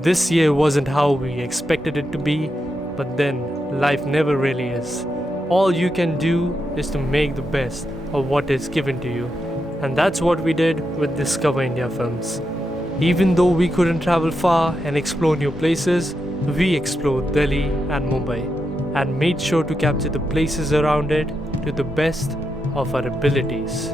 This year wasn't how we expected it to be, but then life never really is. All you can do is to make the best of what is given to you. And that's what we did with Discover India Films. Even though we couldn't travel far and explore new places, we explored Delhi and Mumbai and made sure to capture the places around it to the best of our abilities.